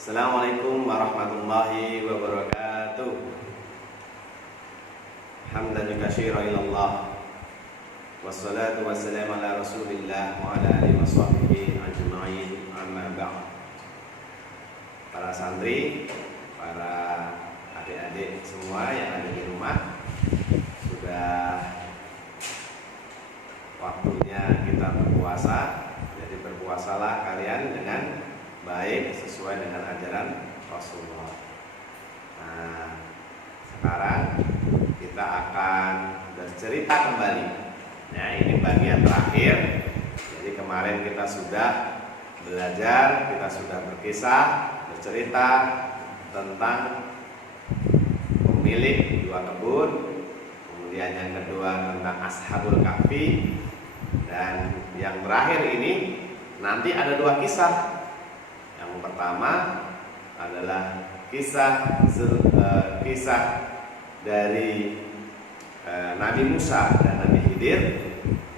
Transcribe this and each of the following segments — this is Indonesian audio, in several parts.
Assalamualaikum warahmatullahi wabarakatuh. Hamdan katsiran ilallah. Wassalatu wassalamu ala Rasulillah wa ala alihi washabbihi ajma'in. Amma ba'd. Para santri, para adik-adik semua yang ada di rumah, sudah waktunya kita berpuasa. Jadi berpuasalah kalian dengan baik sesuai dengan ajaran Rasulullah. Nah, sekarang kita akan bercerita kembali. Nah, ini bagian terakhir. Jadi kemarin kita sudah belajar, kita sudah berkisah, bercerita tentang pemilik dua kebun. Kemudian yang kedua tentang Ashabul Kahfi. Dan yang terakhir ini nanti ada dua kisah. Yang pertama adalah kisah dari Nabi Musa dan Nabi Khidir.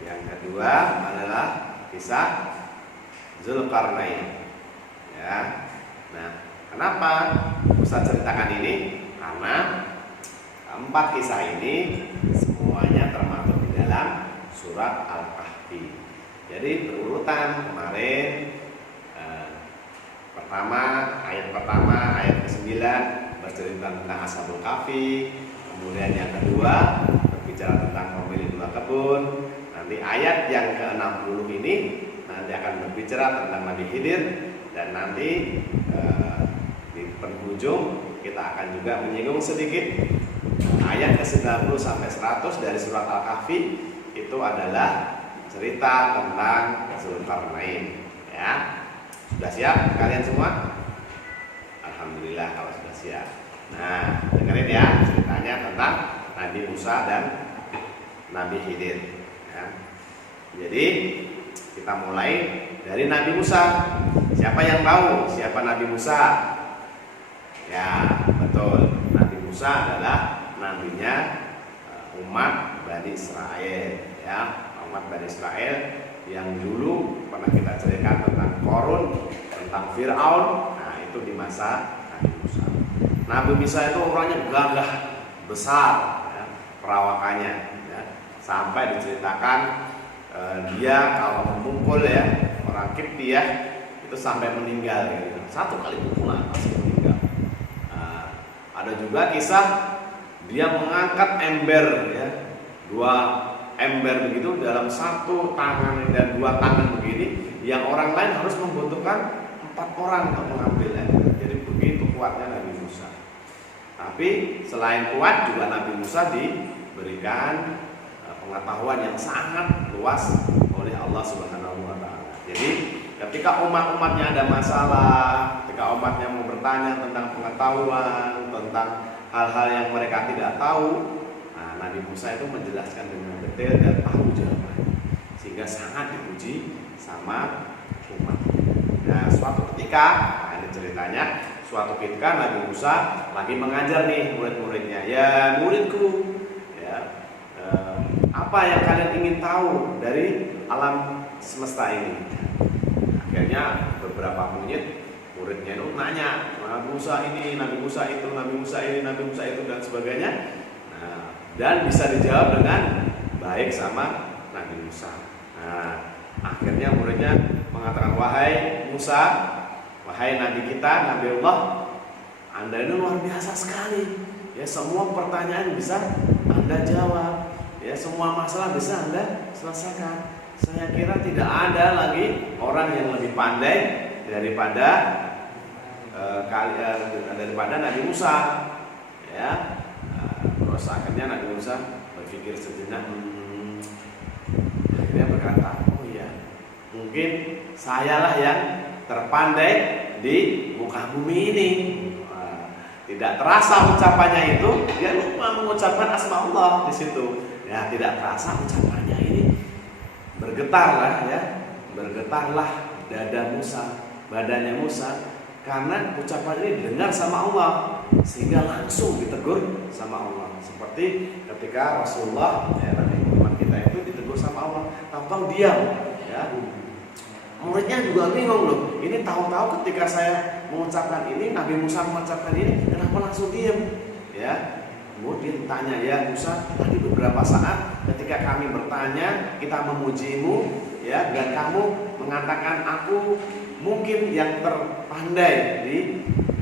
Yang kedua adalah kisah Zulkarnain. Ya. Nah, kenapa Ustaz ceritakan ini? Karena empat kisah ini semuanya termasuk di dalam surat Al-Kahfi. Jadi berurutan kemarin. Pertama ayat ke-9 bercerita tentang Ashabul Kahfi. Kemudian yang kedua berbicara tentang pemilik dua kebun. Nanti ayat yang ke-60 ini nanti akan berbicara tentang Nabi Khidir. Dan nanti di penghujung kita akan juga menyinggung sedikit ayat ke-90 sampai 100 dari surat Al-Kahfi. Itu adalah cerita tentang Zulkarnain. Ya. Sudah siap kalian semua? Alhamdulillah kalau sudah siap. Nah, dengerin ya ceritanya tentang Nabi Musa dan Nabi Khidir. Ya. Jadi kita mulai dari Nabi Musa. Siapa yang tahu siapa Nabi Musa? Ya, betul. Nabi Musa adalah nabinya umat Bani Israel. Ya, umat Bani Israel yang dulu pernah kita ceritakan tentang Korun, tentang Fir'aun. Nah, itu di masa Nabi Musa. Nabi Musa itu orangnya gagah, besar, ya, perawakannya, ya. Sampai diceritakan dia kalau memukul ya orang Kipti ya itu sampai meninggal, gitu. Satu kali pukulan pasti meninggal. Ada juga kisah dia mengangkat ember, ya, dua ember begitu dalam satu tangan dan dua tangan begini, yang orang lain harus membutuhkan 4 orang untuk mengambilnya. Jadi begitu kuatnya Nabi Musa. Tapi selain kuat juga Nabi Musa diberikan pengetahuan yang sangat luas oleh Allah Subhanahu wa taala. Jadi ketika umat-umatnya ada masalah, ketika umatnya mau bertanya tentang pengetahuan, tentang hal-hal yang mereka tidak tahu, Nabi Musa itu menjelaskan dengan detail dan tahu jawabannya, sehingga sangat dipuji sama umat. Nah, suatu ketika, ini ceritanya, suatu ketika Nabi Musa lagi mengajar nih murid-muridnya. Ya muridku, ya, apa yang kalian ingin tahu dari alam semesta ini? Akhirnya beberapa muridnya itu nanya, Nabi Musa ini, Nabi Musa itu, Nabi Musa ini, Nabi Musa itu dan sebagainya. Dan bisa dijawab dengan baik sama Nabi Musa. Nah, akhirnya muridnya mengatakan, wahai Musa, wahai Nabi kita, Nabi Allah, Anda ini luar biasa sekali. Ya, semua pertanyaan bisa Anda jawab. Ya, semua masalah bisa Anda selesaikan. Saya kira tidak ada lagi orang yang lebih pandai daripada Nabi Musa. Ya. Terus akhirnya Nabi Musa berpikir sejenak, akhirnya berkata, oh iya, mungkin sayalah yang terpandai di muka bumi ini. Tidak terasa ucapannya itu, dia lupa mengucapkan asma Allah di situ. Ya, tidak terasa ucapannya ini bergetarlah, ya, bergetarlah dada Musa, badannya Musa, karena ucapan ini didengar sama Allah, sehingga langsung ditegur sama Allah. Seperti ketika Rasulullah, ya, Nabi Muhammad kita itu ditegur sama Allah, tahu-tahu diam, ya. Muridnya juga bingung loh. Ini tahu-tahu ketika saya mengucapkan ini, Nabi Musa mengucapkan ini, kenapa langsung diam? Ya, kemudian tanya, ya Musa, tadi beberapa saat ketika kami bertanya, kita memujimu, ya, dan kamu mengatakan aku mungkin yang terpandai di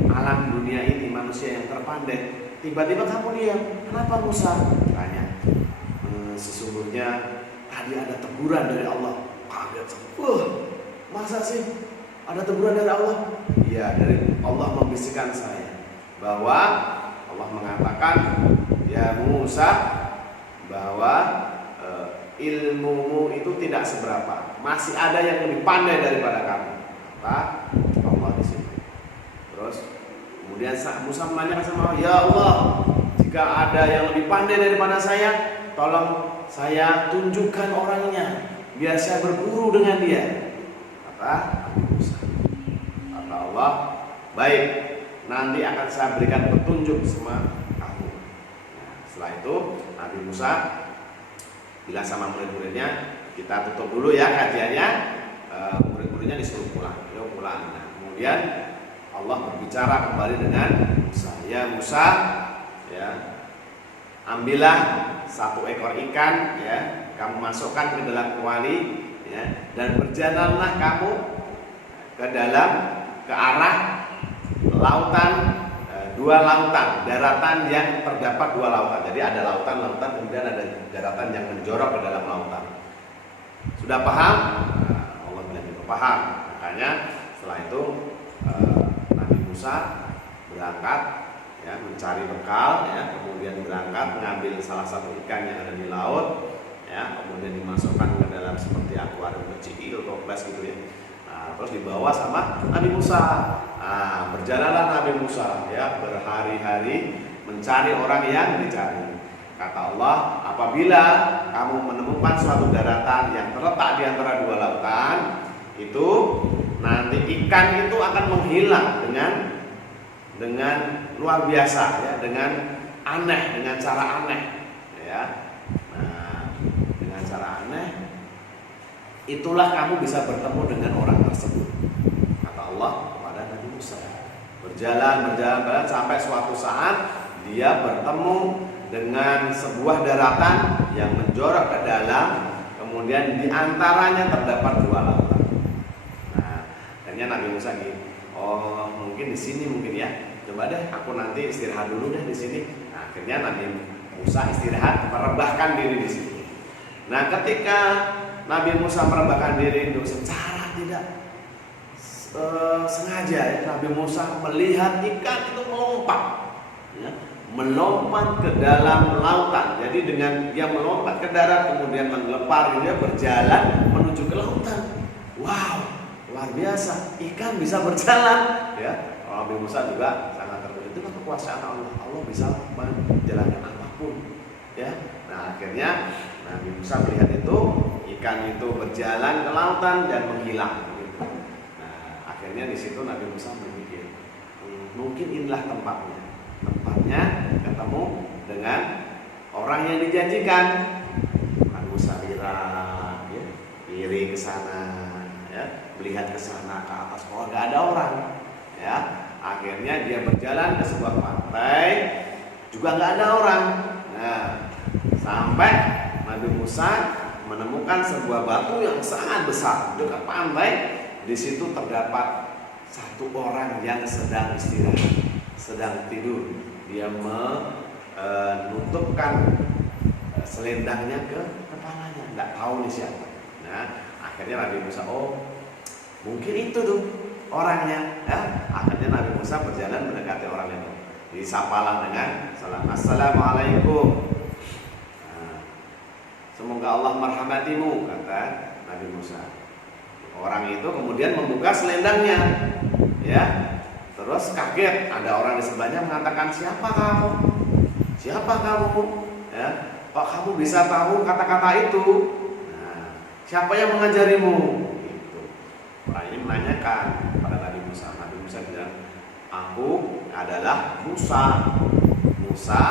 alam dunia ini, manusia yang terpandai. Tiba-tiba kamu diam. Kenapa Musa? Tanya. Sesungguhnya tadi ada teguran dari Allah. Kaget. Masa sih ada teguran dari Allah? Iya, dari Allah membisikkan saya bahwa Allah mengatakan, ya Musa, bahwa ilmumu itu tidak seberapa. Masih ada yang lebih pandai daripada kamu. Kata Allah di sini. Terus kemudian Musa menanyakan sama Allah, ya Allah, jika ada yang lebih pandai daripada saya, tolong saya tunjukkan orangnya, biar saya berguru dengan dia. Kata Nabi Musa. Kata Allah, baik, nanti akan saya berikan petunjuk sama kamu. Nah, setelah itu Nabi Musa bilang sama murid-muridnya, kita tutup dulu ya kajiannya. Murid-muridnya disuruh pulang. Dia pulang. Nah, kemudian Allah berbicara kembali dengan Musa. Ya Musa, ya, ambillah 1 ekor ikan, ya, kamu masukkan ke dalam kuali, ya, dan berjalanlah kamu ke arah lautan, 2 lautan, daratan yang terdapat 2 lautan. Jadi ada lautan-lautan, kemudian ada daratan yang menjorok ke dalam lautan. Sudah paham? Nah, Allah bilang itu paham. Makanya setelah itu Nabi Musa berangkat, ya, mencari bekal, ya, kemudian berangkat mengambil salah satu ikan yang ada di laut, ya, kemudian dimasukkan ke dalam seperti akuarium kecil, toples gitu ya. Nah, terus dibawa sama Nabi Musa. Nah, berjalanlah Nabi Musa, ya, berhari-hari mencari orang yang dicari. Kata Allah, apabila kamu menemukan suatu daratan yang terletak di antara 2 lautan, itu nanti ikan itu akan menghilang dengan luar biasa, ya, dengan aneh, dengan cara aneh, ya. Nah, dengan cara aneh itulah kamu bisa bertemu dengan orang tersebut. Kata Allah kepada Nabi Musa. Berjalan sampai suatu saat dia bertemu dengan sebuah daratan yang menjorok ke dalam, kemudian di antaranya terdapat 2 lautan. Nah, akhirnya Nabi Musa gitu, oh mungkin di sini mungkin ya. Coba deh, aku nanti istirahat dulu deh di sini. Nah, akhirnya Nabi Musa istirahat, merebahkan diri di sini. Nah, ketika Nabi Musa merebahkan diri itu secara tidak sengaja, ya, Nabi Musa melihat ikan itu melompat, ya, melompat ke dalam lautan. Jadi dengan dia melompat ke darat, kemudian menggelepar, dia berjalan menuju ke lautan. Wow, luar biasa, ikan bisa berjalan, ya. Nabi Musa juga sangat terkejut. Itu kekuasaan Allah. Allah bisa menjalankan apapun, ya. Nah, akhirnya Nabi Musa melihat itu, ikan itu berjalan ke lautan dan menghilang. Gitu. Nah, akhirnya di situ Nabi Musa berpikir, mungkin inilah tempatnya ketemu dengan orang yang dijanjikan. Nabi Musa iri ke sana, ya, melihat ke sana ke atas, kok nggak ada orang, ya. Akhirnya dia berjalan ke sebuah pantai, juga nggak ada orang. Nah, sampai Nabi Musa menemukan sebuah batu yang sangat besar dekat pantai. Di situ terdapat 1 orang yang sedang istirahat, sedang tidur. Dia menutupkan selendangnya ke kepalanya, nggak tahu nih siapa. Nah, akhirnya Nabi Musa, oh mungkin itu tuh orangnya, ya. Akhirnya Nabi Musa berjalan mendekati orang itu. Disapalah dengan salam, assalamualaikum. Nah, semoga Allah merhamatimu, kata Nabi Musa. Orang itu kemudian membuka selendangnya, ya. Terus kaget, ada orang di sebelahnya mengatakan, siapa kamu? Siapa kamu? Ya, kok kamu bisa tahu kata-kata itu? Nah, siapa yang mengajarimu? Gitu. Orang ini menanyakan pada Nabi Musa. Nabi Musa bilang, aku adalah Musa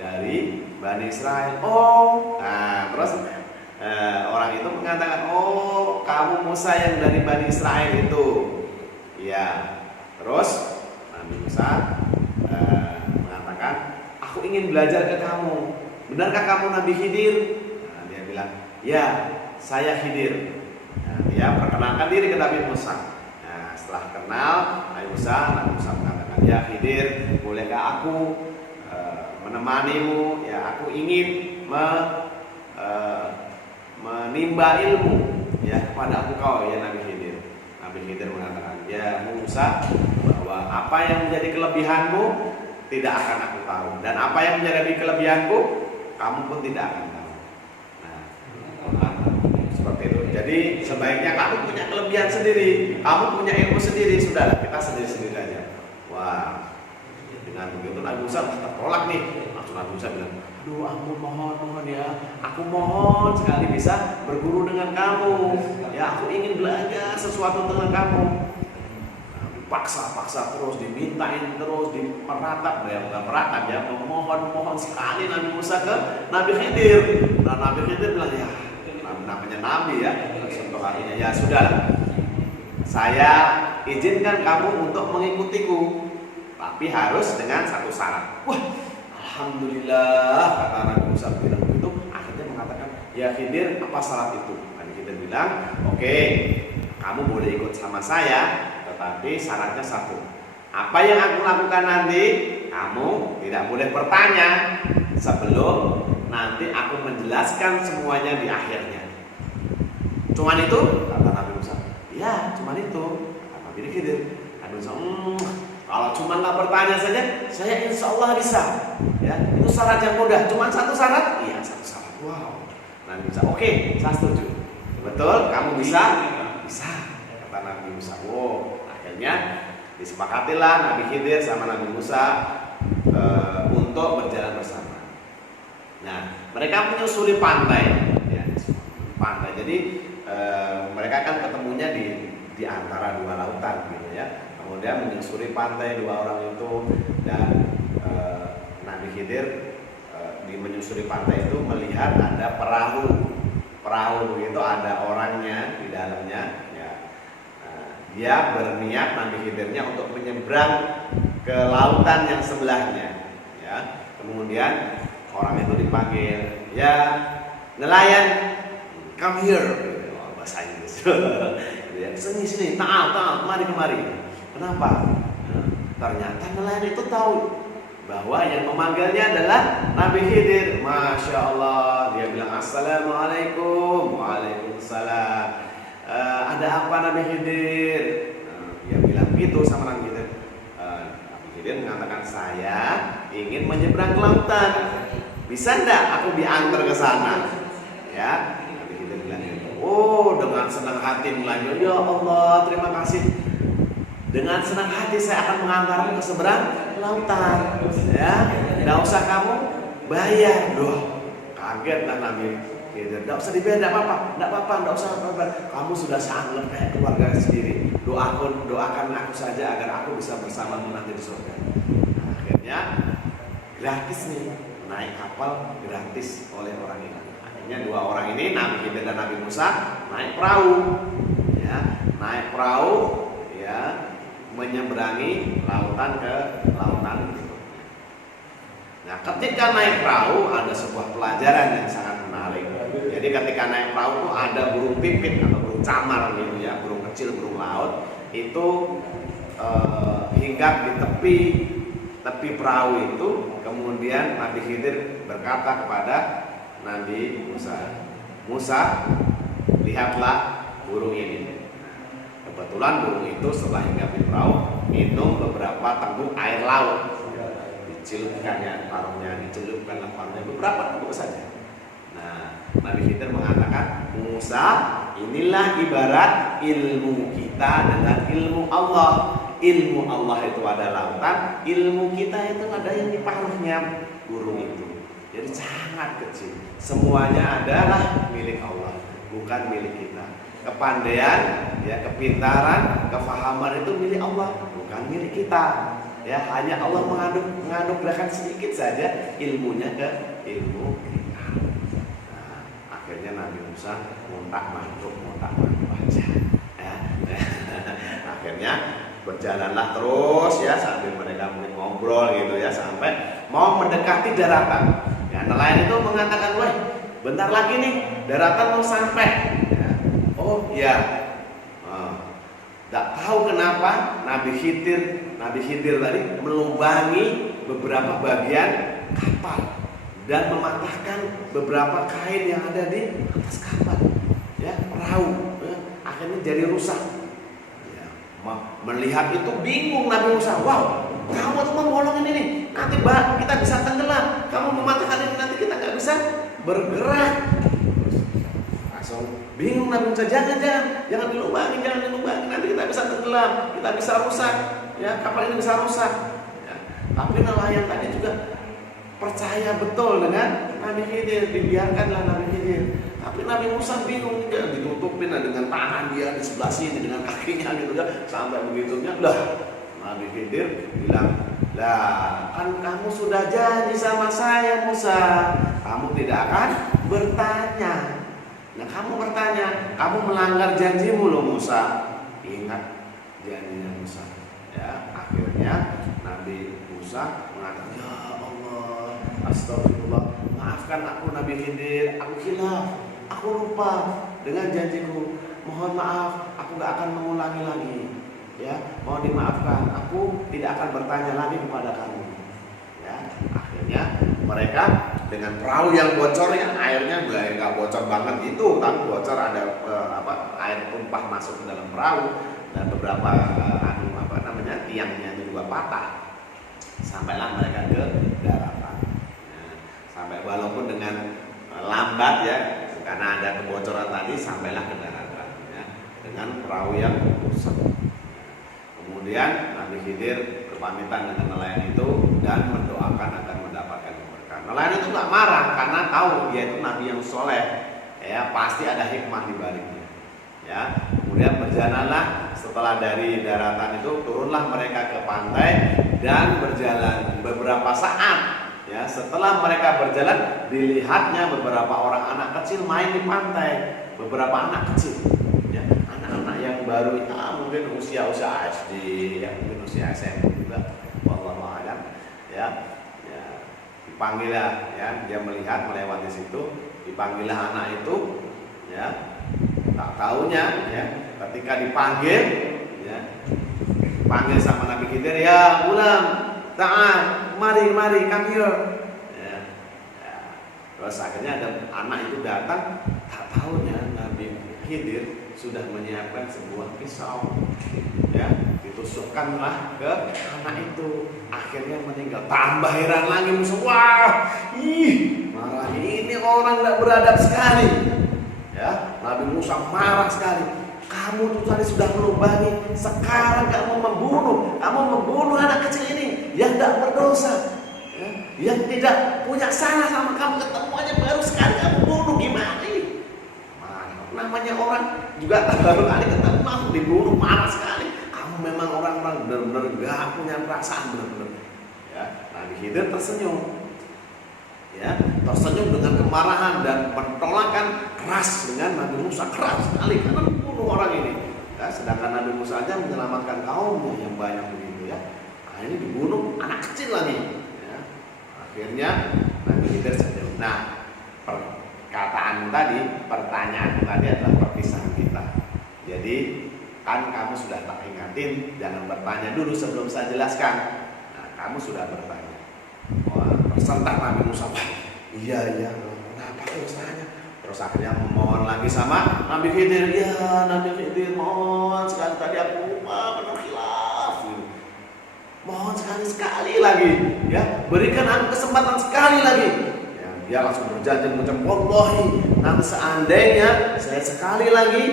dari Bani Israel. Oh, nah terus orang itu mengatakan, oh kamu Musa yang dari Bani Israel itu. Ya. Terus Nabi Musa mengatakan, aku ingin belajar ke kamu. Benarkah kamu Nabi Khidir? Nah, dia bilang, ya, saya Khidir. Nah, dia perkenalkan diri ke Nabi Musa. Nah, setelah kenal Nabi Musa mengatakan, ya Khidir, bolehkah aku menemanimu? Ya, aku ingin menimba ilmu ya kepada engkau ya Nabi Khidir. Nabi Khidir mengatakan, ya Musa, bahwa apa yang menjadi kelebihanmu tidak akan aku tahu, dan apa yang menjadi kelebihanku kamu pun tidak akan tahu. Nah, seperti itu. Jadi sebaiknya kamu punya kelebihan sendiri, kamu punya ilmu sendiri, sudahlah kita sendiri-sendiri aja. Wah, dengan begitu Nabi Musa tertolak nih. Langsung Nabi Musa bilang, aduh ampun, mohon ya, aku mohon sekali bisa berguru dengan kamu. Ya, aku ingin belajar sesuatu dengan kamu. Paksa terus, dimintain terus, dimeratap, nggak meratap ya, mohon sekali Nabi Musa ke Nabi Khidir. Nah, Nabi Khidir bilang, ya namanya Nabi ya, contoh hatinya, ya sudah, saya izinkan kamu untuk mengikutiku, tapi harus dengan satu syarat. Wah, alhamdulillah, kata Nabi Musa bilang begitu. Akhirnya mengatakan, ya Khidir, apa syarat itu? Nabi Khidir bilang, oke, kamu boleh ikut sama saya, tetapi syaratnya satu. Apa yang aku lakukan nanti, kamu tidak boleh bertanya sebelum nanti aku menjelaskan semuanya di akhirnya. Cuman itu, kata Nabi Musa. Ya, cuman itu, kata Nabi Khidir. Nabi Musa, kalau cuma nggak bertanya saja, saya insya Allah bisa. Ya, itu syarat yang mudah. Cuman satu syarat? Iya, satu syarat. Wow. Nabi Musa, oke, saya setuju. Betul, kamu bisa? Bisa, kata Nabi Musa. Wow. Akhirnya disepakatilah Nabi Khidir sama Nabi Musa untuk berjalan bersama. Nah, mereka menyusuri pantai, ya, pantai. Jadi mereka kan ketemunya di antara dua lautan, gitu ya. Kemudian menyusuri pantai dua orang itu, dan Nabi Khidir di menyusuri pantai itu melihat ada perahu itu ada orangnya di dalamnya. Dia berniat Nabi Khidirnya untuk menyeberang ke lautan yang sebelahnya. Ya, kemudian orang itu dipanggil, ya nelayan, come here, bahasa Inggris. Sini, taal, mari. Kenapa? Ternyata nelayan itu tahu bahwa yang memanggilnya adalah Nabi Khidir. Masya Allah, dia bilang assalamualaikum. Waalaikumsalam. Ada apa Nabi Khidir? Dia bilang gitu sama Nabi Khidir. Nabi Khidir mengatakan, saya ingin menyeberang ke lautan. Bisa enggak aku diantar ke sana? Ya, Nabi Khidir bilang gitu. Oh, dengan senang hati melanjut. Ya Allah, terima kasih. Dengan senang hati saya akan mengantarmu ke seberang lautan. Ya, enggak usah kamu bayar. Loh, kagetlah Nabi. Tidak usah dibayar, tidak apa-apa, tidak usah apa-apa. Kamu sudah sangat kayak keluarga sendiri. Doakan aku saja agar aku bisa bersamamu nanti di surga. Nah, akhirnya gratis nih, naik kapal gratis oleh orang ini. Akhirnya dua orang ini, Nabi Khidir dan Nabi Musa, naik perahu, ya, menyeberangi lautan ke lautan. Nah, ketika naik perahu ada sebuah pelajaran yang sangat menarik. Jadi ketika naik perahu itu ada burung pipit atau burung camar gitu ya, burung kecil, burung laut itu hinggap di tepi perahu itu. Kemudian Nabi Khidir berkata kepada Nabi Musa, lihatlah burung ini. Kebetulan burung itu setelah hinggap di perahu minum beberapa teguk air laut. Dicelupkannya paruhnya, dicelupkanlah paruhnya beberapa teguk saja. Nah, Nabi Khidir mengatakan, Musa, inilah ibarat ilmu kita dengan ilmu Allah. Ilmu Allah itu ada lautan, ilmu kita itu ada yang di paruhnya burung itu. Jadi sangat kecil. Semuanya adalah milik Allah, bukan milik kita. Kepandaian, ya, kepintaran, kefahaman itu milik Allah, bukan milik kita. Ya, hanya Allah menganugerahkan sedikit saja ilmunya ke ilmu kita. Nah, akhirnya Nabi Musa montak mantuk. berjalanlah terus ya sambil mereka mungkin ngobrol gitu ya sampai mau mendekati daratan. Ya, nelayan itu mengatakan, wah bentar lagi nih daratan mau sampai. Ya. Oh iya. Tidak tahu kenapa Nabi Khidir tadi melubangi beberapa bagian kapal dan mematahkan beberapa kain yang ada di atas kapal, ya perahu, ya, akhirnya jadi rusak. Ya, melihat itu bingung Nabi Musa, wow, kamu tuh mau ngolongin ini, nanti kita bisa tenggelam, kamu mematahkan ini nanti kita nggak bisa bergerak. Langsung bingung Nabi Musa, jangan dilubangi, nanti kita bisa tenggelam, kita bisa rusak, ya kapal ini bisa rusak. Ya, tapi nelayan tadi juga percaya betul dengan Nabi Khidir, dibiarkanlah Nabi Khidir. Tapi Nabi Musa bingung, dia ditutupin dengan tangan dia di sebelah sini dengan kakinya gitu ya, sampai begitunya. Lah Nabi Khidir bilang, lah kan kamu sudah janji sama saya Musa, kamu tidak akan bertanya. Nah kamu bertanya, kamu melanggar janjimu loh Musa. Ingat janjinya Musa. Ya akhirnya Nabi Musa mengatakan, ya Allah, astagfirullah, maafkan aku Nabi Khidir, aku khilaf, aku lupa dengan janjiku, mohon maaf, aku gak akan mengulangi lagi. Ya, mohon dimaafkan, aku tidak akan bertanya lagi kepada kamu. Ya, akhirnya mereka dengan perahu yang bocor, yang airnya nggak bocor banget itu, tapi bocor ada air tumpah masuk ke dalam perahu dan beberapa tiangnya juga patah. Sampailah mereka ke daratan. Sampai walaupun dengan lambat ya, karena ada kebocoran tadi, sampailah ke daratan ya, dengan perahu yang rusak. Kemudian Nabi Khidir berpamitan dengan nelayan itu dan mendoakan akan mendapatkan keberkahan. Nelayan itu nggak marah karena tahu dia itu nabi yang soleh, ya pasti ada hikmah di baliknya. Ya, kemudian berjalanlah setelah dari daratan itu turunlah mereka ke pantai dan berjalan beberapa saat. Ya, setelah mereka berjalan dilihatnya beberapa orang anak kecil main di pantai, beberapa anak kecil. Ya, anak-anak yang baru mungkin usia SD, ya mungkin usia SMP juga, wallahu a'lam. Ya, dipanggillah, ya dia melihat melewati situ, dipanggillah anak itu, ya. Tak taunya ya ketika dipanggil ya panggil sama Nabi Khidir, ya ulam ta'al, mari come here ya. Terus akhirnya ada anak itu datang, tak taunya Nabi Khidir sudah menyiapkan sebuah pisau ya, ditusukkanlah ke anak itu, akhirnya meninggal. Tambah heran lagi musuh, wah marah ini orang tidak beradab sekali. Ya, Nabi Musa marah sekali. Kamu tuh tadi sudah melubangi, sekarang kamu membunuh anak kecil ini yang tidak berdosa, ya, yang tidak punya salah sama kamu, ketemuannya baru sekali kamu bunuh, gimana ini? Namanya orang juga baru kali ketemu langsung dibunuh, marah sekali. Kamu memang orang-orang benar-benar gak punya perasaan benar-benar. Ya, Nabi Khidir tersenyum. Ya, tersenyum dengan kemarahan dan penolakan keras dengan Nabi Musa, keras sekali karena membunuh orang ini. Ya, sedangkan Nabi Musa aja menyelamatkan kaumnya yang banyak begitu ya. Nah, ini dibunuh anak kecil lagi. Ya. Akhirnya Nabi Khidir senyum. Nah, perkataan tadi, pertanyaan tadi adalah perpisahan kita. Jadi kan kamu sudah tak ingatin, jangan bertanya dulu sebelum saya jelaskan. Nah, kamu sudah bertanya. Wah, tersentak Nabi Musa. Iya, kenapa usahanya? Terus akhirnya memohon lagi sama Nabi Khidir. Ya Nabi Khidir, mohon sekali, tadi aku benar khilaf. Mohon sekali lagi, ya berikan aku kesempatan sekali lagi. Ya, dia langsung berjanji macam wallahi, nanti seandainya saya sekali lagi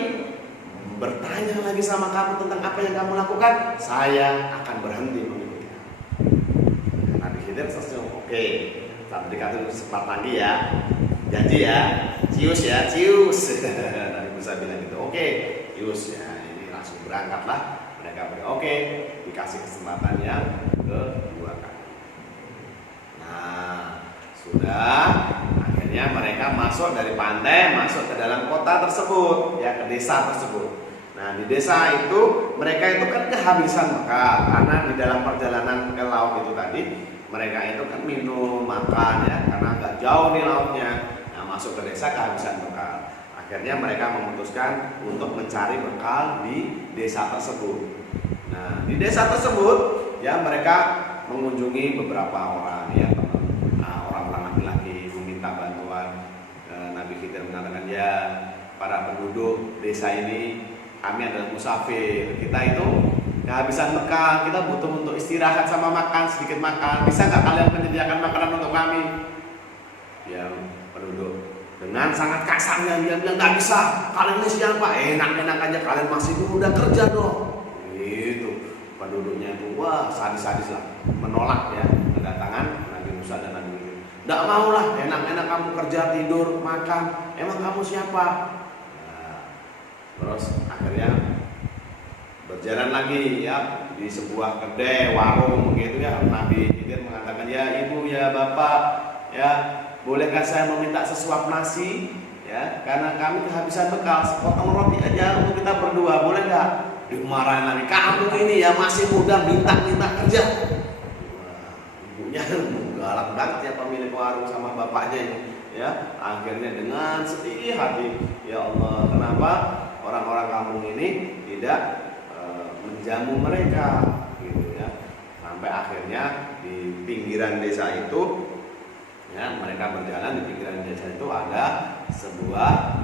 bertanya lagi sama kamu tentang apa yang kamu lakukan, saya akan berhenti mengikuti. Nabi Khidir sesuatu, oke, tak dikasih kesempatan lagi ya, janji ya, cius. Nabi Musa bilang gitu, oke, cius ya, ini langsung berangkatlah mereka oke, dikasih kesempatan yang kedua kali. Nah, sudah, akhirnya mereka masuk dari pantai, masuk ke dalam kota tersebut, ya ke desa tersebut. Nah di desa itu mereka itu kan kehabisan bekal karena di dalam perjalanan ke laut itu tadi mereka itu kan minum makan ya karena agak jauh nih lautnya. Nah masuk ke desa kehabisan bekal. Akhirnya mereka memutuskan untuk mencari bekal di desa tersebut. Nah di desa tersebut ya mereka mengunjungi beberapa orang ya orang-orang laki-laki meminta bantuan. Nabi Khidir mengatakan ya para penduduk desa ini kami adalah musafir, kita itu kehabisan bekal, kita butuh untuk istirahat sama makan, sedikit makan. Bisa nggak kalian menyediakan makanan untuk kami? Ya penduduk dengan sangat kasarnya dia bilang nggak bisa. Kalian ini siapa? Enak-enak aja kalian masih muda kerja dong. Itu penduduknya itu wah sadis-sadis lah, menolak ya kedatangan Nabi Musa dan Nabi Khidir. Nggak mau lah, enak-enak kamu kerja tidur makan. Emang kamu siapa? Terus akhirnya berjalan lagi ya di sebuah kedai warung begitu ya. Nabi Khidir mengatakan ya ibu ya bapak ya bolehkah saya meminta sesuap nasi ya karena kami kehabisan bekal, sepotong roti aja untuk kita berdua, boleh nggak? Dimarahin lagi, kamu ini ya masih muda minta kerja. Wah, ibunya galak banget ya pemilik warung sama bapaknya ini ya. Akhirnya dengan sedih hati, ya Allah kenapa orang-orang kampung ini tidak menjamu mereka gitu ya. Sampai akhirnya di pinggiran desa itu ya mereka berjalan di pinggiran desa itu ada sebuah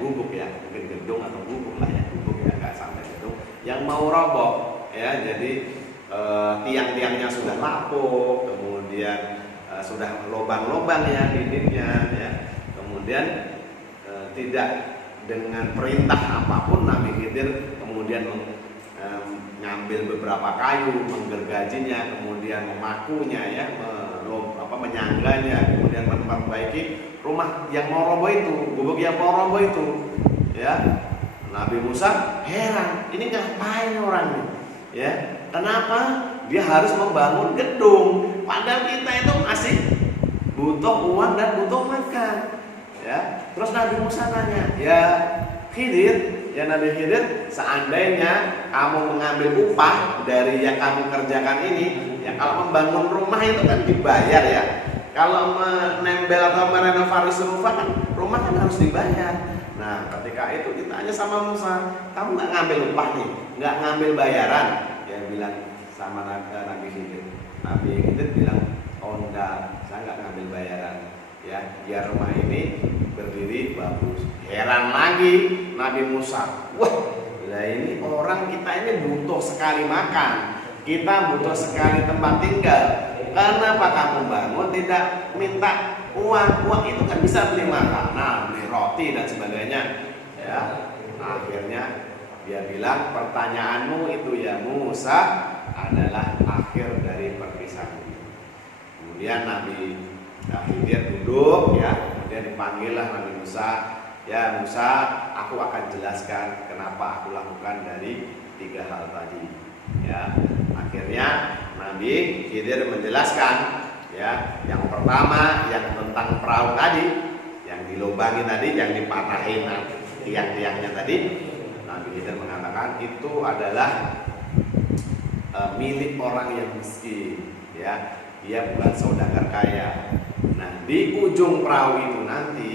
gubuk ya, mungkin gedung atau gubuk lah ya, gubuk ya nggak sampai gedung yang mau roboh ya. Jadi tiang-tiangnya sudah lapuk, kemudian sudah lobang-lobang ya dindingnya ya. Kemudian tidak dengan perintah apapun Nabi Khidir kemudian mengambil beberapa kayu, menggergajinya, kemudian memakunya ya, menyangganya, kemudian memperbaiki rumah yang mau roboh itu, gubuk yang mau roboh itu ya. Nabi Musa heran, ini ngapain orang ini ya, kenapa dia harus membangun gedung padahal kita itu masih butuh uang dan butuh makan ya. Terus Nabi Musa nanya, ya Khidir, ya Nabi Khidir, seandainya kamu mengambil upah dari yang kamu kerjakan ini, ya kalau membangun rumah itu kan dibayar ya. Kalau menembel atau merenovasi rumah kan harus dibayar. Nah ketika itu ditanya sama Musa, kamu nggak ngambil upah nih, nggak ngambil bayaran? Dia bilang sama Nabi Khidir. Nabi Khidir bilang, oh enggak, saya nggak ngambil bayaran ya, biar rumah ini berdiri bagus. Heran lagi Nabi Musa, wah lah ini orang kita ini butuh sekali makan, kita butuh sekali tempat tinggal, kenapa kamu bangun tidak minta uang? Uang itu kan bisa beli makanan, beli roti dan sebagainya ya. Akhirnya dia bilang, pertanyaanmu itu ya Musa adalah akhir dari perpisahan. Kemudian Nabi Khidir duduk ya, kemudian dipanggillah Nabi Musa, ya Musa, aku akan jelaskan kenapa aku lakukan dari 3 hal tadi ya. Akhirnya Nabi Khidir menjelaskan ya, yang pertama yang tentang perahu tadi, yang dilubangi tadi, yang dipatahin tiang-tiangnya tadi. Nabi Khidir mengatakan itu adalah milik orang yang miskin ya, dia bukan saudagar kaya. Nah di ujung perahu itu nanti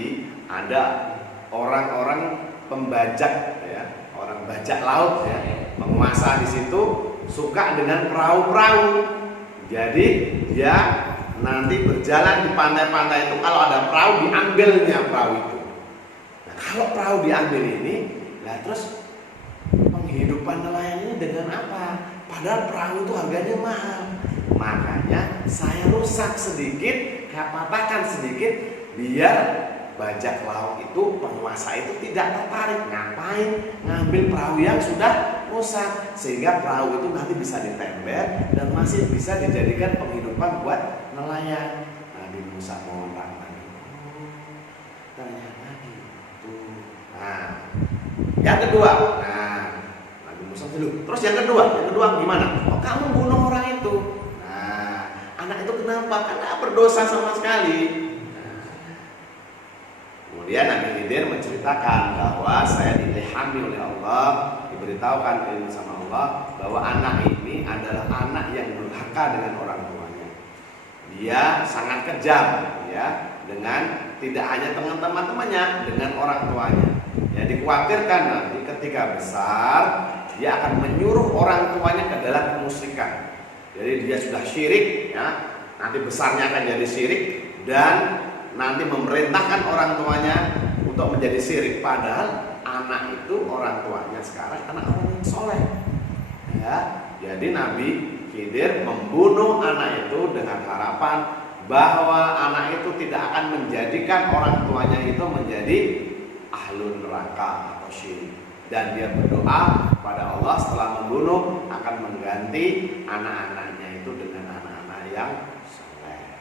ada orang-orang pembajak ya, orang bajak laut ya, penguasa di situ suka dengan perahu-perahu. Jadi dia nanti berjalan di pantai-pantai itu, kalau ada perahu diambilnya perahu itu. Nah kalau perahu diambil ini, lah terus penghidupan nelayan ini dengan apa? Padahal perahu itu harganya mahal. Makanya saya rusak sedikit, saya patahkan sedikit, biar bajak laut itu, penguasa itu tidak tertarik. Ngapain ngambil perahu yang sudah rusak, sehingga perahu itu nanti bisa ditembel dan masih bisa dijadikan penghidupan buat nelayan. Nabi Musa mohon rahmat. Ternyata itu. Nah, yang kedua, Nabi Musa dulu. Terus yang kedua gimana? Oh, kamu bunuh orang itu. Nah, anak itu kenapa? Karena berdosa sama sekali. Kemudian Nabi Khidir menceritakan menceritakan bahwa saya diilhami oleh Allah, diberitahukan ilmu sama Allah bahwa anak ini adalah anak yang durhaka dengan orang tuanya. Dia sangat kejam ya, dengan tidak hanya teman-temannya, dengan orang tuanya. Ya, dikhawatirkan nanti ketika besar dia akan menyuruh orang tuanya ke dalam kemusyrikan. Jadi dia sudah syirik ya, nanti besarnya akan jadi syirik dan nanti memerintahkan orang tuanya untuk menjadi syirik, padahal anak itu orang tuanya sekarang anak orang yang soleh ya. Jadi Nabi Khidir membunuh anak itu dengan harapan bahwa anak itu tidak akan menjadikan orang tuanya itu menjadi ahlun neraka atau syirik, dan dia berdoa pada Allah setelah membunuh akan mengganti anak-anaknya itu dengan anak-anak yang soleh.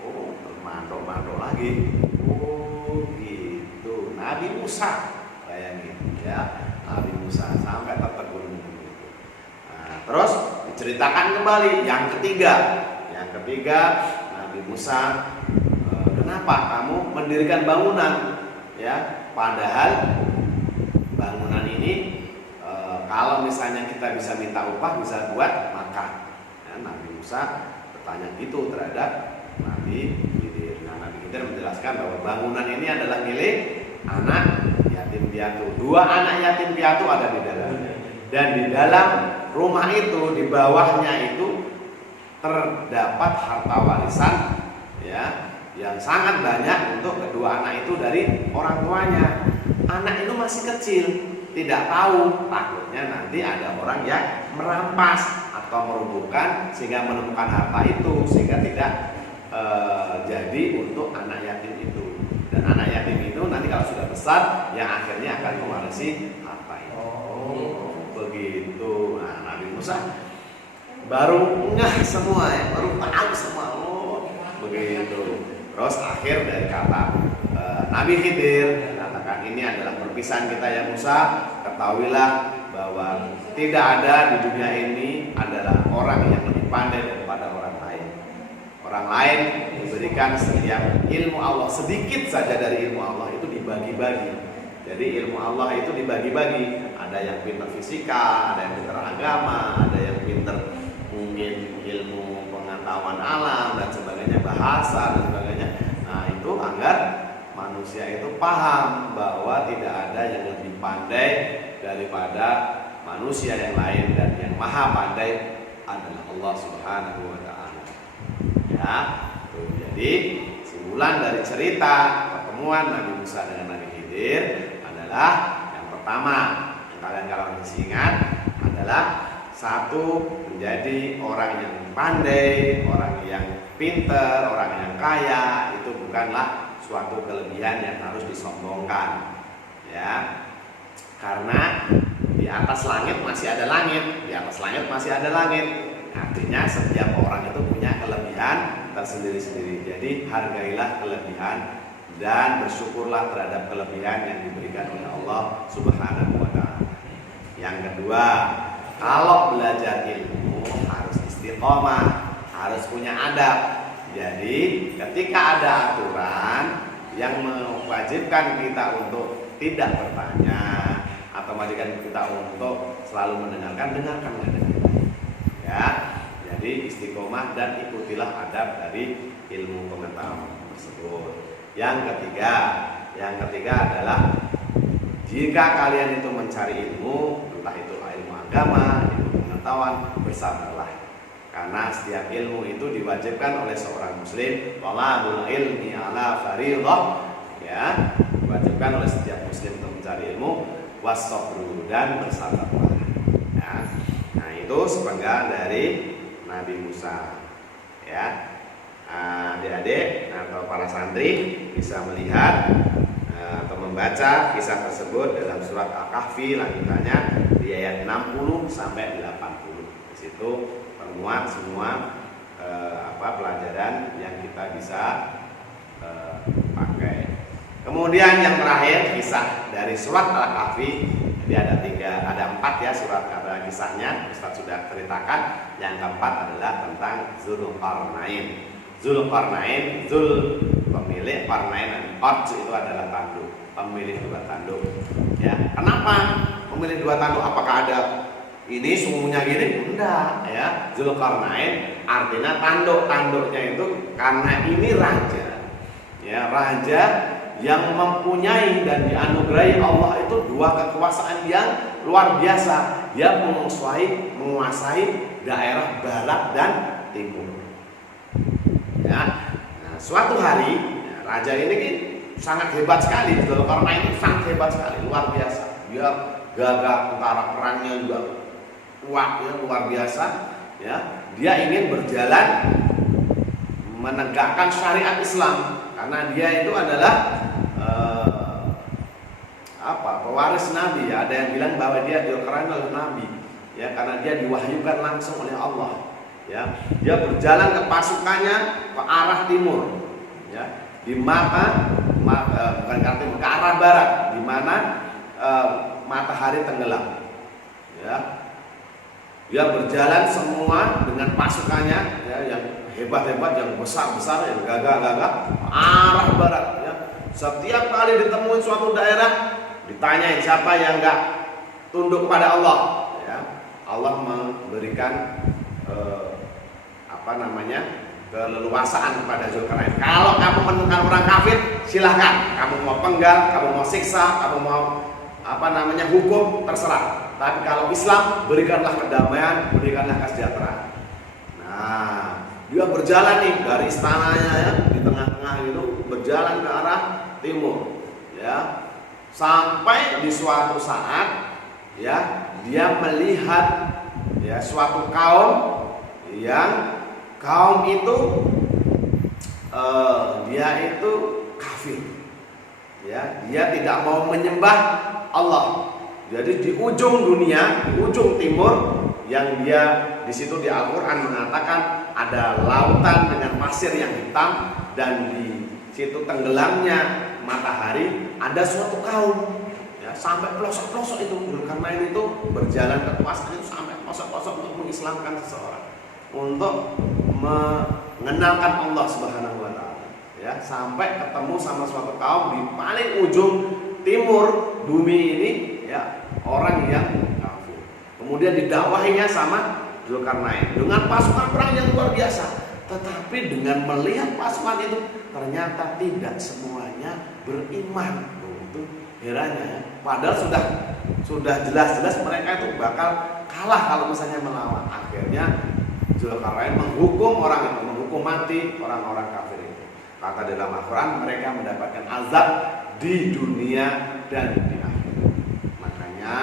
Oh, termantuk-mantuk lagi. Oh gitu. Nabi Musa, bayangin ya, Nabi Musa sampai tertegun gitu. Nah, terus diceritakan kembali yang ketiga. Yang ketiga, Nabi Musa, kenapa kamu mendirikan bangunan? Ya, padahal bangunan ini kalau misalnya kita bisa minta upah, bisa buat makan. Ya, Nabi Musa bertanya gitu terhadap Nabi Khidir. Nah, Nabi Khidir menjelaskan bahwa bangunan ini adalah milik anak yatim piatu. 2 anak yatim piatu ada di dalamnya. Dan di dalam rumah itu, di bawahnya itu terdapat harta warisan ya, yang sangat banyak untuk kedua anak itu dari orang tuanya. Anak itu masih kecil, tidak tahu, takutnya nanti ada orang yang merampas atau merubuhkan sehingga menemukan harta itu, sehingga tidak jadi untuk anak yatim itu. Dan anak yatim itu nanti kalau sudah besar yang akhirnya akan mewarisi harta itu. Oh, begitu. Nah, Nabi Musa baru ngeh semua ya, baru tahu semua. Oh, begitu. Terus akhir dari kata Nabi Khidir katakan, ini adalah perpisahan kita ya Musa, ketahuilah bahwa tidak ada di dunia ini adalah orang yang lebih pandai daripada orang lain. Orang lain diberikan setiap ilmu Allah, sedikit saja dari ilmu Allah itu dibagi-bagi. Jadi ilmu Allah itu dibagi-bagi. Ada yang pintar fisika, ada yang pintar agama, ada yang pintar mungkin ilmu pengetahuan alam dan sebagainya, bahasa dan sebagainya. Nah, itu agar manusia itu paham bahwa tidak ada yang lebih pandai daripada manusia yang lain, dan yang maha pandai adalah Allah Subhanahu wa Ta'ala. Ya, tuh, jadi simpulan dari cerita pertemuan Nabi Musa dengan Nabi Khidir adalah yang pertama yang kalian masih ingat adalah satu, menjadi orang yang pandai, orang yang pintar, orang yang kaya itu bukanlah suatu kelebihan yang harus disombongkan ya, karena di atas langit masih ada langit, di atas langit masih ada langit. Artinya setiap orang itu punya kelebihan tersendiri-sendiri. Jadi hargailah kelebihan dan bersyukurlah terhadap kelebihan yang diberikan oleh Allah Subhanahu wa Ta'ala. Yang kedua, kalau belajar ilmu harus istiqomah, harus punya adab. Jadi ketika ada aturan yang mewajibkan kita untuk tidak bertanya atau mewajibkan kita untuk selalu mendengarkan, dengarkanlah dengan baik. Ya, jadi istiqomah dan ikutilah adab dari ilmu pengetahuan tersebut. Yang ketiga adalah jika kalian itu mencari ilmu, entah itu ilmu agama, ilmu pengetahuan, bersabarlah. Karena setiap ilmu itu diwajibkan oleh seorang muslim. Talabul ilmi ala fardhah, ya, diwajibkan oleh setiap muslim untuk mencari ilmu, wasabru, dan bersabarlah. Ya. Nah, itu sepenggal dari Nabi Musa. Ya. Adik-adik atau para santri bisa melihat atau membaca kisah tersebut dalam surat Al-Kahfi lanjutannya di ayat 60 sampai 80. Di situ termuat semua pelajaran yang kita bisa pakai. Kemudian yang terakhir kisah dari surat Al-Kahfi. Jadi ada 4 ya surat kisahnya, Ustaz sudah ceritakan. Yang keempat adalah tentang Zulkarnain. Zulkarnain, Zul pemilik pemilik Qarnain. Orj itu adalah tanduk, pemilik dua tanduk. Ya, kenapa memilih dua tanduk? Apakah ada ini sungguhnya gini? Enggak, ya. Zulkarnain artinya tanduknya itu karena ini raja. Ya, raja yang mempunyai dan dianugerahi Allah itu dua kekuasaan yang luar biasa. Dia menguasai daerah barat dan timur. Ya. Nah, suatu hari raja ini sangat hebat sekali. Zulkarnain itu sangat hebat sekali, luar biasa. Dia gagah, tentara perangnya juga kuat, ya, luar biasa. Ya, dia ingin berjalan menegakkan syariat Islam karena dia itu adalah pewaris Nabi. Ya, ada yang bilang bahwa dia Zulkarnain adalah Nabi. Ya, karena dia diwahyukan langsung oleh Allah. Ya, dia berjalan ke pasukannya ke arah timur. Ya, di ke arah barat, di mana matahari tenggelam. Ya, dia berjalan semua dengan pasukannya, ya, yang hebat-hebat, yang besar-besar, yang gagah-gagah, arah barat. Ya. Setiap kali ditemui suatu daerah, ditanyain siapa yang enggak tunduk kepada Allah. Ya. Allah memberikan keleluasaan kepada Zulkarnain. Kalau kamu menemukan orang kafir, silahkan. Kamu mau penggal, kamu mau siksa, kamu mau hukum, terserah. Tapi kalau Islam, berikanlah kedamaian, berikanlah kesejahteraan. Nah, dia berjalan nih dari istananya, ya, di tengah-tengah itu berjalan ke arah timur, ya, sampai di suatu saat, ya, dia melihat, ya, suatu kaum yang kaum itu dia itu kafir, ya, dia tidak mau menyembah Allah. Jadi di ujung dunia, di ujung timur, yang dia di situ di Al-Quran mengatakan ada lautan dengan pasir yang hitam, dan di situ tenggelamnya matahari, ada suatu kaum, ya, sampai pelosok-pelosok itu. Zulkarnain itu berjalan ke kekuasaan itu sampai pelosok-pelosok untuk mengislamkan seseorang, untuk mengenalkan Allah Subhanahu wa Ta'ala, ya, sampai ketemu sama suatu kaum di paling ujung timur bumi ini, ya, orang yang kafir. Kemudian didakwahinya sama Zulkarnain dengan pasukan perang yang luar biasa. Tetapi dengan melihat pasukan itu, ternyata tidak semuanya beriman. Itu herannya, ya. Padahal sudah jelas-jelas mereka itu bakal kalah kalau misalnya melawan. Akhirnya Zulkarnain menghukum orang itu, menghukum mati orang-orang kafir itu. Kata dalam Al-Quran, mereka mendapatkan azab di dunia dan di akhirat. Makanya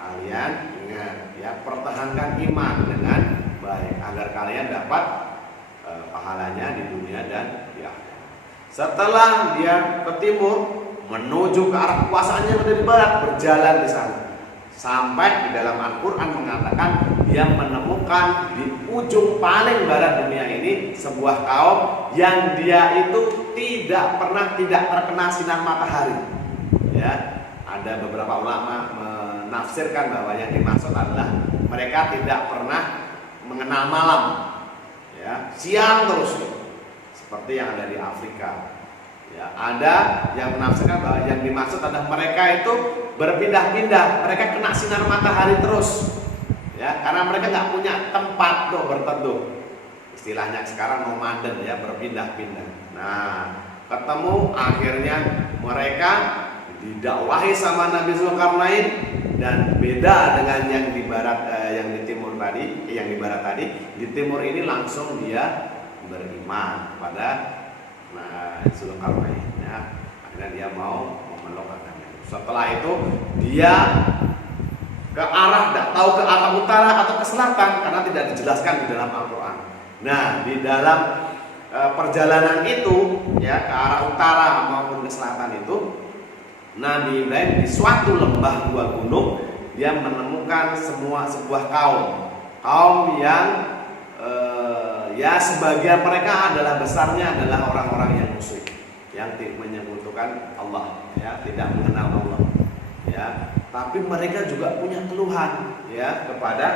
kalian ingat, ya, pertahankan iman dengan baik agar kalian dapat pahalanya di dunia dan di akhirat. Setelah dia ke timur menuju ke arah kekuasaannya yang ada di barat, berjalan di sana. Sampai di dalam Al-Quran mengatakan dia menemukan di ujung paling barat dunia ini sebuah kaum yang dia itu tidak terkena sinar matahari. Ya, ada beberapa ulama menafsirkan bahwa yang dimaksud adalah mereka tidak pernah mengenal malam. Ya, siang terus, seperti yang ada di Afrika. Ya, ada yang menafsirkan bahwa yang dimaksud adalah mereka itu berpindah-pindah, mereka kena sinar matahari terus, ya, karena mereka nggak punya tempat untuk berteduh. Istilahnya sekarang nomaden, ya, berpindah-pindah. Nah, ketemu akhirnya mereka didakwahi sama Nabi Zulkarnain, dan beda dengan yang di barat, yang di timur tadi, yang di barat tadi, di timur ini langsung dia beriman pada Zulkarnain, ya. Akhirnya dia mau memeluk agama. Setelah itu dia ke arah, tidak tahu ke arah utara atau ke selatan karena tidak dijelaskan di dalam Al-Quran. Nah, di dalam perjalanan itu, ya, ke arah utara maupun ke selatan itu, Nabi Ibrahim di suatu lembah dua gunung, dia menemukan sebuah kaum yang ya, sebagian mereka adalah besarnya adalah orang-orang yang musyrik, yang menyekutukan Allah, ya, tidak mengenal Allah, ya. Tapi mereka juga punya keluhan, ya, kepada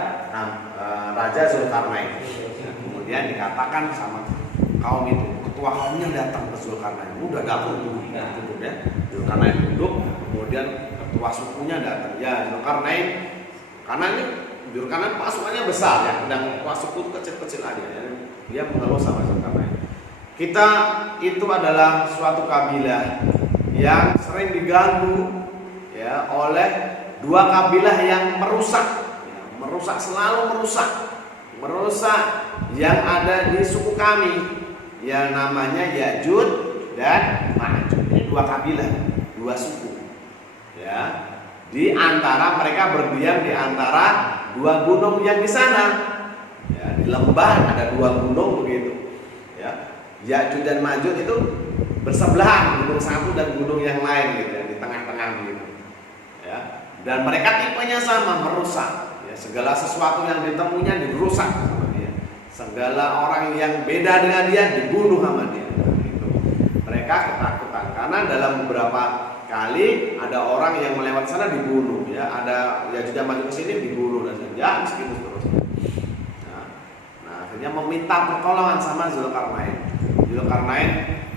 Raja Zulkarnain. Kemudian dikatakan sama kaum itu, ketua kaumnya datang ke Zulkarnain. Udah datang duduk ya. Zulkarnain duduk, kemudian ketua sukunya datang. Ya Zulkarnain, karena ini Zulkarnain pasukannya besar ya, dan ketua suku kecil-kecil aja ya. Dia mengeluh sama Zulkarnain. Kita itu adalah suatu kabilah yang sering diganggu ya oleh dua kabilah yang merusak, selalu merusak yang ada di suku kami yang namanya Ya'juj dan Ma'juj. Ini dua kabilah, dua suku ya. Di antara mereka berdiam di antara dua gunung yang di sana ya, di lembah ada dua gunung begitu ya. Ya'juj dan Ma'juj itu bersebelahan, gunung satu dan gunung yang lain gitu ya, di tengah-tengah gitu ya. Dan mereka tipenya sama, merusak ya, segala sesuatu yang ditemunya dirusak sama dia, segala orang yang beda dengan dia dibunuh sama dia gitu. Mereka ketakutan karena dalam beberapa kali ada orang yang melewat sana dibunuh ya, ada Ya'juj dan Ma'juj kesini dibunuh dan ya segitu terus. Nah, akhirnya meminta pertolongan sama Zulkarnain.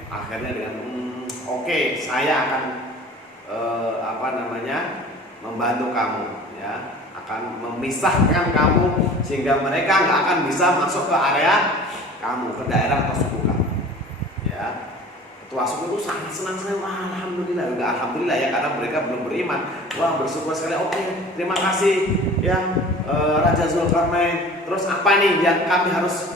Akhirnya dengan oke, saya akan membantu kamu ya, akan memisahkan kamu sehingga mereka nggak akan bisa masuk ke area kamu, ke daerah atau suku kamu ya. Ketua suku itu sangat senang sekali. Wah, alhamdulillah, enggak alhamdulillah ya, karena mereka belum beriman. Wah, bersyukur sekali. Oke, terima kasih ya Raja Zulkarnain. Terus apa nih yang kami harus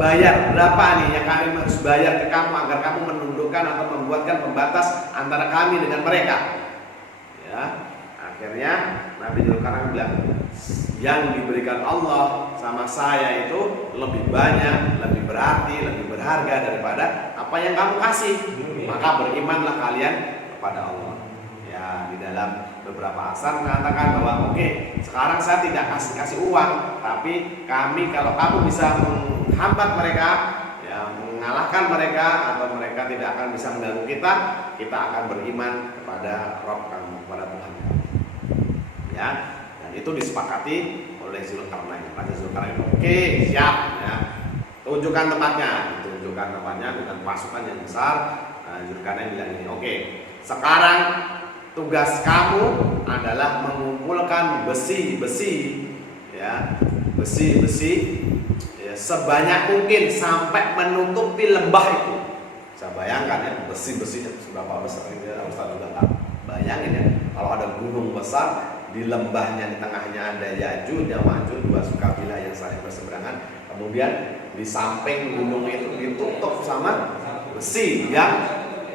bayar, berapa nih yang kami harus bayar ke kamu agar kamu menundukkan atau membuatkan pembatas antara kami dengan mereka ya. Akhirnya Nabi Zulkarnain bilang, yang diberikan Allah sama saya itu lebih banyak, lebih berarti, lebih berharga daripada apa yang kamu kasih, maka berimanlah kalian kepada Allah ya. Di dalam beberapa asar mengatakan bahwa oke, sekarang saya tidak kasih uang, tapi kalau kamu bisa menghambat mereka ya, mengalahkan mereka, atau mereka tidak akan bisa mengganggu kita akan beriman kepada Rabb kamu, kepada Tuhan kamu ya. Dan itu disepakati oleh Zulkarnain. Raja Zulkarnain oke, siap ya. Tunjukkan tempatnya dengan pasukan yang besar. Zulkarnain bilang ini, oke, sekarang tugas kamu adalah mengumpulkan besi-besi ya, sebanyak mungkin sampai menutupi lembah itu. Saya bayangkan ya, besi-besinya seberapa besar ini ya, Ustaz juga nggak bayangin ya. Kalau ada gunung besar, di lembahnya, di tengahnya ada Ya'juj dan Ma'juj, dua kabilah yang saling berseberangan. Kemudian di samping gunung itu ditutup sama besi yang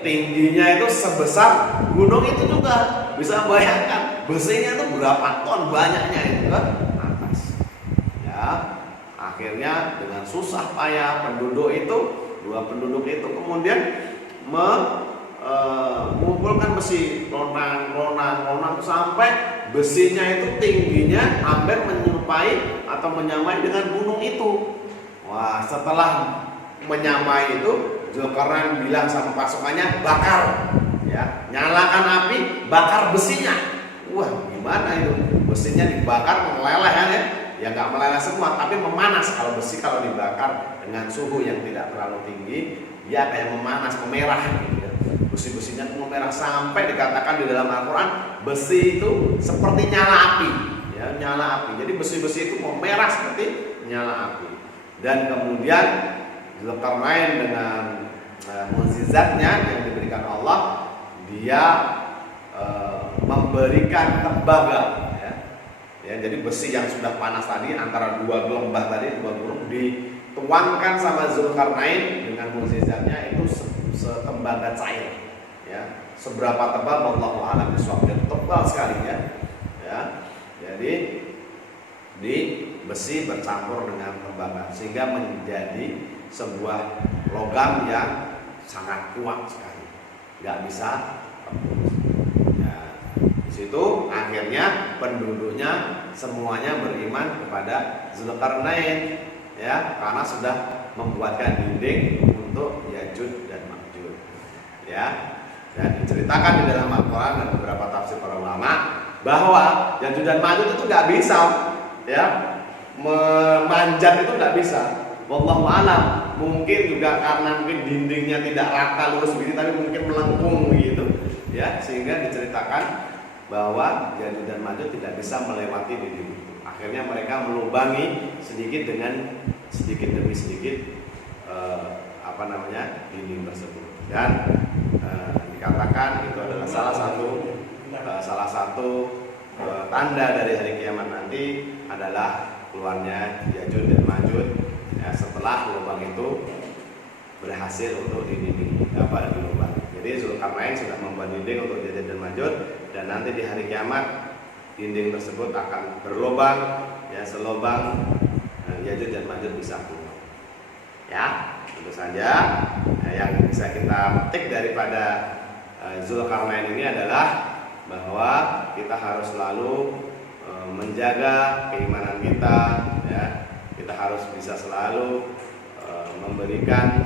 tingginya itu sebesar gunung itu juga. Bisa bayangkan besinya itu berapa ton banyaknya itu kan atas ya. Akhirnya dengan susah payah dua penduduk itu kemudian mengumpulkan besi, lonang sampai besinya itu tingginya hampir menyerupai atau menyamai dengan gunung itu. Wah, setelah menyamai itu, Zulkarnain bilang sama pasukannya, bakar ya, nyalakan api, bakar besinya. Wah, gimana itu? Besinya dibakar meleleh ya. Ya nggak meleleh semua, tapi memanas. Kalau besi kalau dibakar dengan suhu yang tidak terlalu tinggi, dia kayak memanas, memerah gitu ya. Besi-besinya itu memerah sampai dikatakan di dalam Al-Quran, besi itu seperti nyala api ya, nyala api. Jadi besi-besi itu memerah seperti nyala api. Dan kemudian Zulkarnain dengan mukjizatnya yang diberikan Allah, dia memberikan tembaga ya. Jadi besi yang sudah panas tadi antara dua lembah tadi, dua gunung, dituangkan sama Zulkarnain dengan mukjizatnya itu setembaga cair ya. Seberapa tebal wallahu a'lam bishawab, tebal sekali ya. Jadi di besi bercampur dengan tembaga sehingga menjadi sebuah logam yang sangat kuat sekali, nggak bisa tembus. Ya, di situ akhirnya penduduknya semuanya beriman kepada Zulkarnain ya, karena sudah membuatkan dinding untuk Ya'juj dan Ma'juj ya. Dan diceritakan di dalam Al-Quran dan beberapa tafsir para ulama bahwa Ya'juj dan Ma'juj itu nggak bisa ya, memanjat itu nggak bisa. Wallahu alam. Mungkin juga karena mungkin dindingnya tidak rata lurus begini, tapi mungkin melengkung gitu, ya, sehingga diceritakan bahwa Ya'juj dan Ma'juj tidak bisa melewati dinding itu. Akhirnya mereka melubangi sedikit demi sedikit dinding tersebut. Dan dikatakan itu adalah salah satu tanda dari hari kiamat nanti adalah keluarnya Ya'juj dan Ma'juj, ya, setelah lubang itu berhasil untuk dilubang. Jadi Zulkarnain sudah membuat dinding untuk Ya'juj dan Ma'juj, dan nanti di hari kiamat dinding tersebut akan berlubang, ya, selubang Ya'juj dan Ma'juj bisa keluar. Ya, tentu saja yang bisa kita petik daripada Zulkarnain ini adalah bahwa kita harus selalu menjaga keimanan kita, ya. Kita harus bisa selalu memberikan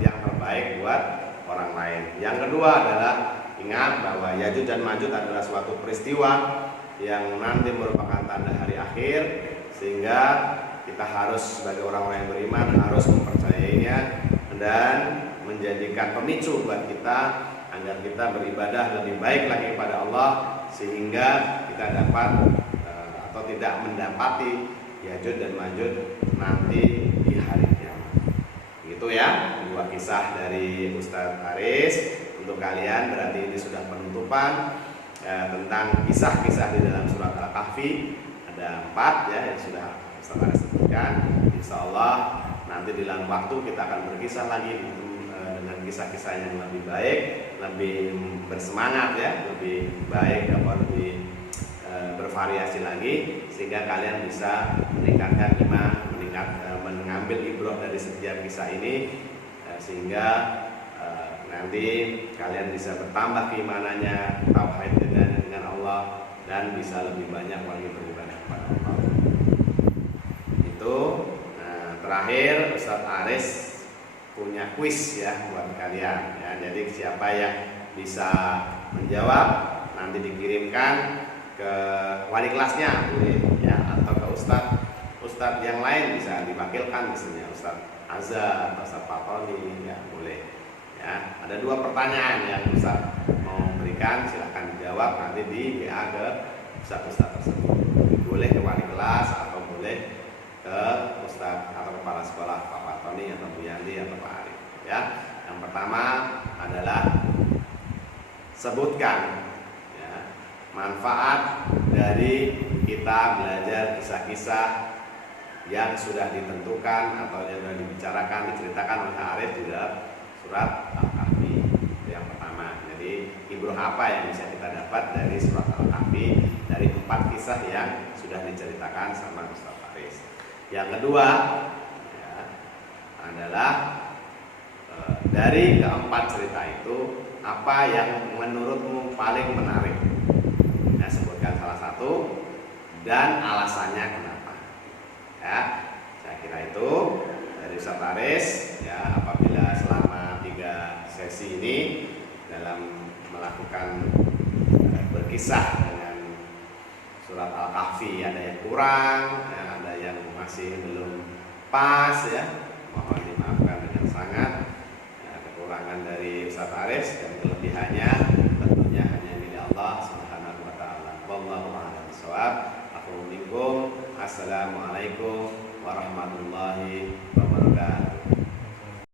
yang terbaik buat orang lain. Yang kedua adalah ingat bahwa Ya'juj dan Ma'juj adalah suatu peristiwa yang nanti merupakan tanda hari akhir, sehingga kita harus sebagai orang-orang yang beriman harus mempercayainya dan menjadikan pemicu buat kita agar kita beribadah lebih baik lagi kepada Allah, sehingga kita dapat atau tidak mendapati Ya'juj dan Ma'juj nanti di hari kiamat. Itu ya, dua kisah dari Ustadz Aris untuk kalian. Berarti ini sudah penutupan tentang kisah-kisah di dalam surat Al-Kahfi. Ada 4 ya yang sudah Ustadz Aris sebutkan. Insya Allah nanti di lain waktu kita akan berkisah lagi dengan kisah-kisah yang lebih baik, lebih bersemangat, ya, lebih baik, lebih bervariasi lagi, sehingga kalian bisa meningkatkan iman, mengambil ibrah dari setiap kisah ini, sehingga nanti kalian bisa bertambah keimanannya, tauhid dengan Allah, dan bisa lebih banyak lagi beribadah kepada Allah. Itu. Terakhir Ustadz Aris punya kuis ya buat kalian, ya. Jadi siapa yang bisa menjawab nanti dikirimkan ke wali kelasnya, boleh, ya, atau ke ustadz yang lain, bisa diwakilkan, misalnya Ustadz Azza atau Ustadz Fatoni, ya, boleh, ya. Ada 2 pertanyaan yang Ustadz mau berikan, silahkan dijawab nanti di WA ke ustadz tersebut. Boleh ke wali kelas atau boleh ke Ustadz atau kepala sekolah, Pak Fatoni atau Bu Yanti atau Pak Arif, ya. Yang pertama adalah sebutkan, ya, manfaat dari kita belajar kisah-kisah yang sudah ditentukan atau yang sudah dibicarakan, diceritakan oleh Arif di dalam surat Al-Kahfi. Yang pertama, jadi ibrah apa yang bisa kita dapat dari surat Al-Kahfi, dari 4 kisah yang sudah diceritakan sama Ustadz Aris. Yang kedua, ya, adalah dari keempat cerita itu apa yang menurutmu paling menarik? Ya, sebutkan salah satu dan alasannya kenapa. Ya, saya kira itu dari Ustadz Aris. Ya, apabila selama 3 sesi ini dalam melakukan berkisah dengan surat Al-Kahfi ada yang kurang, ya, ada yang masih belum pas, ya, mohon dimaafkan dengan sangat. Ya, kekurangan dari Ustadz Aris dan kelebihannya tentunya hanya milik Allah Subhanahu wa taala. Wallahu a'lam bishawab. Assalamualaikum warahmatullahi wabarakatuh.